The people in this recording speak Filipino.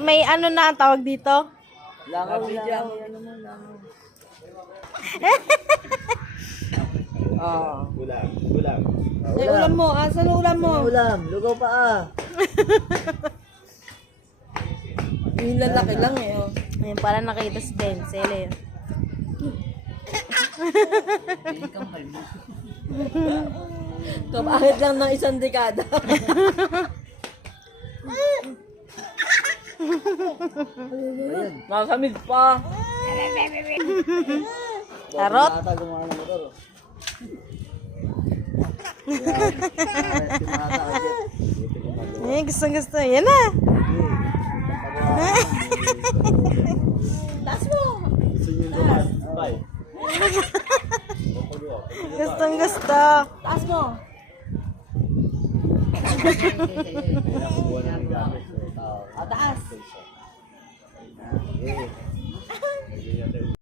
May ano na ang tawag dito? Langaw, langaw. Ano mo, langaw. Ulam. Ulam. Ay, ulam mo. Asan ang ulam mo? Ulam. Lugaw pa Yung lalaki lang eh. Oh. Ayun pala nakita si Denzel eh. Kapahit lang ng isang dekada. Nakasamid pa. Tarot? Eh, gusto. Yan na. Taas mo. Bye. Gusto. Taas mo. Taas.